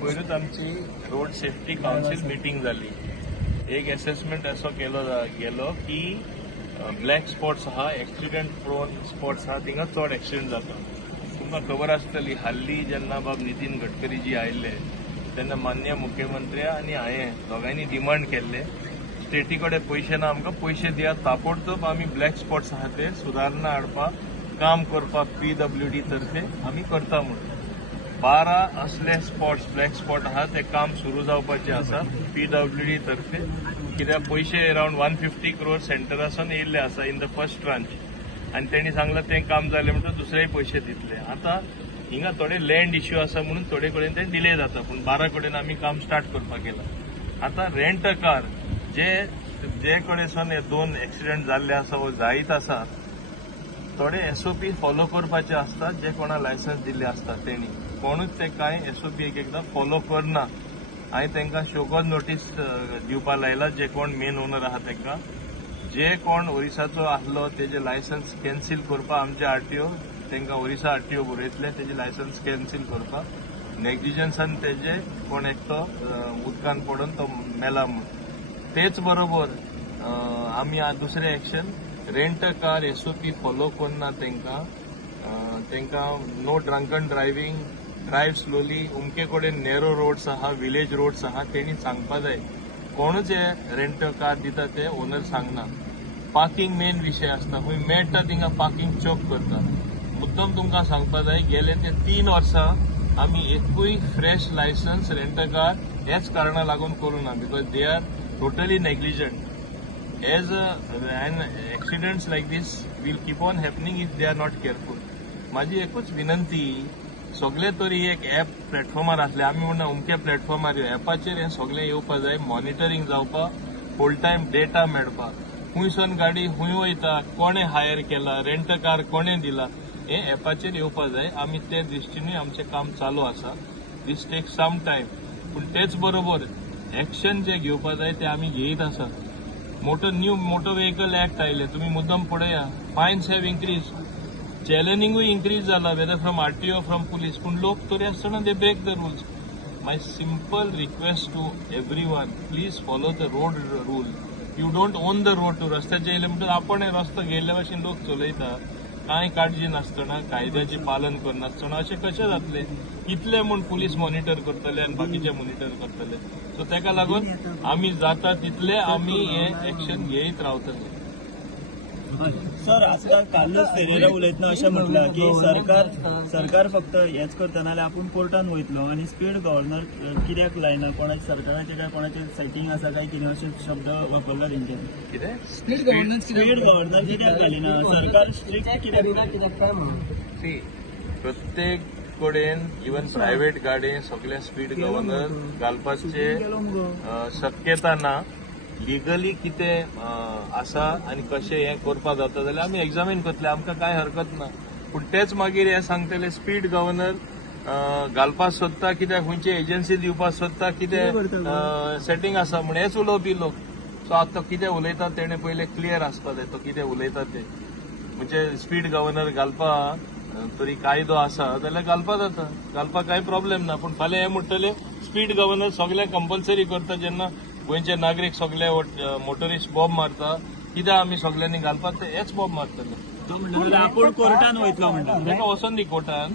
पयरूच आमची road safety council meeting जाली. एक असेसमेंट असो केलो गेलो की ब्लॅक स्पॉट्स आहा, एक्सिडेंट प्रोन स्पॉट्स आहा, थिंगा चड एक्सिडेंट जाता. तुमकां खबर आसतली हाल्ली जेन्ना बाब नितीन गडकरी जी आयिल्ले तेन्ना माननीय मुख्यमंत्री आनी हांवें दोगांयनी डिमांड केल्ले स्टेटी कडेन पयशे ना, आमकां पयशे दियात, ताबडतोब आमी ब्लॅक स्पॉट्स आहा ते सुदारणा हाडपाक काम करपाक PWD तर्फे आमी करता म्हणून. 12 असले स्पॉट्स ब्लॅक स्पॉट आहा ते काम सुरू जावपाचे आसा PWD तर्फे. कित्याक पयशे अराउंड 150 crore सेंटरासून येयल्ले आसा इन द फर्स्ट ट्रांच आनी तेणी सांगला तें काम जालें म्हणटच दुसरेय पयशे दितले. आतां हिंगा थोडे लँड इश्यू आसा म्हणून थोडे कडेन ते डिले जाता, पूण 12 कडेन आमी काम स्टार्ट करपाक केलां. आतां रेंट अ कार जे कडेन हे 2 एक्सिडेंट जाल्ले आसा वो जायत आसा, थोडे SOP फॉलो करपाचे आसतात जे कोणा लायसन्स दिल्ले आसता तेणी. कोणूच ते कांय SOP एकदां फॉलो करना. हांवें तांकां शोकॉज नोटीस दिवपाक लायला जे कोण मेन ओनर आहा तांकां. जे कोण ओरिसाचो आसलो तेजे लायसन्स कॅन्सील करपाक आमचे RTO तांकां ओरिसा RTO बरयतले तेजे लायसन्स कॅन्सील करपाक. नेग्लिजन्सान तेजे कोण एकटो उदकान पडून तो मेला म्हूण. तेच बरोबर आमी दुसरें action rent a car SOP follow करना तांकां no drunken driving, drive slowly, उमके कडेन नॅरो रोड्स आहा, विलेज रोड्स आहा, तेणी सांगपा जाय. कोणूच हे रेंट अ कार दिता ते ओनर सांगना. पार्किंग मेन विशय आसता, खंय मेळटा थिंगा पार्किंग चोक करता. मुद्दम तुमकां सांगपा जाय गेले ते 3 वर्सां आमी एकूय fresh licence rent a car हेच कारणां लागून करूना, because they are totally negligent. As an accidents like these will keep on happening if they are not careful. म्हाजी एकूच विनंती, सगळे तरी एक ॲप प्लॅटफॉर्मार आसले, आमी म्हणना उमके प्लॅटफॉर्मार ॲपाचेर हें सगळें येवपा जाय, मॉनिटरींग जावपाक, फूल टायम डेटा मेळपाक. खंयसून गाडी खंय वयता, कोणे हायर केला, रेंट अ कार कोणे दिला, हें ॲपाचेर येवपा जाय. आमी ते दृश्टीनूय आमचें काम चालू आसा. दीस टेक्स सम टायम, पूण तेच बरोबर एक्शन जे घेवपा जाय ते आमी घेयत आसा. न्यू मोटर व्हेकल ॲक्ट आयले, तुमी मुद्दम पळया, फायन्स हॅव इन्क्रीज, चॅलेंजिंगूय इन्क्रीज जाला whether from RTO from police, पूण लोक तरी आसतना they break the rules. My simple request to everyone, please follow the road rule. You don't own the road. टू रस्त्याचे येयले म्हणटच आपण रस्तो गेल्ले भशेन लोक चलयता, कांय काळजी नासतना, कायद्याचें पालन करनासतना अशें कशें जातलें. इतले म्हूण पुलीस मॉनिटर करतले आनी बाकीचे मॉनिटर करतले. सो ताका लागून आमी जाता तितले आमी हें एक्शन घेयत रावतले. सर, आता कार्लोस फेरेरा उलयतना अशें म्हटलां की सरकार फक्त हेच करता, नाल्यार आपूण कोर्टान वयतलो. आनी स्पीड गव्हर्नर कित्याक लायना, कोणाचे सरकाराचे काय कोणाचे सेटिंग आसा काय कितें अशे शब्द वापरला तेंच्यानी. स्पीड गव्हर्नर कित्याक घालिना, सरकार स्ट्रिक्ट कित्याक काय म्हणून. प्रत्येक कडेन इवन प्रायव्हेट गाडये सगळे स्पीड गव्हर्नर घालपाचे शक्यता ना. लिगली कितें आसा आनी कशें हें करपा जाता जाल्यार आमी एग्जामीन करतले, आमकां कांय हरकत ना. पूण तेच मागीर हे सांगतले स्पीड गव्हर्नर घालपाक सोदता, कित्याक खंयची एजन्सी दिवपाक सोदता, कितें सेटिंग आसा म्हण हेच उलोवपी लोक. सो आतां तो कितें उलयता तेणें पयलें क्लियर आसपा जाय तो कितें उलयता तें. म्हणजे स्पीड गव्हर्नर घालपाक तरी कायदो आसा जाल्यार घालपाक जाता, घालपाक कांय प्रॉब्लेम ना. पूण फाल्यां हे म्हणटले स्पीड गव्हर्नर सगळे कंपल्सरी करता, जेन्ना गोंयचे नागरीक सगळे मोटरिस्ट बॉब मारता, कित्याक आमी सगळ्यांनी घालपाक ते हेच बॉब मारतले. आपूण कोर्टान वयतलो म्हणटा, ताका वचोन दी कोर्टान.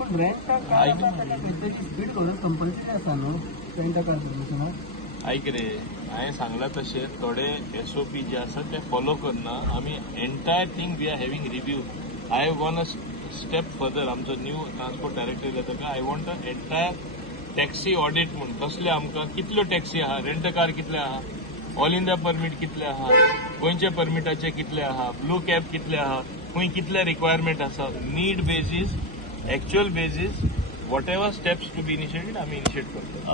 आयक रे, हांवें सांगलां तशें थोडे SOP जे आसा ते फॉलो करना. आमी entire thing we are having review. I have gone a step further. आमचो न्यू ट्रान्सपोर्ट डायरेक्टर येता, I want a entire taxi audit म्हणून. कसले आमकां कितल्यो टॅक्सी आहा, रेंट अ कार कितले आहा, ऑल इंडिया परमीट कितले आहा, गोंयचे परमिटाचे कितले आहा, ब्लू कॅब कितले आहा, खंय कितले रिक्वायरमेंट आसा, need basis, actual basis, whatever steps to be initiated आमी इनिशिएट करता.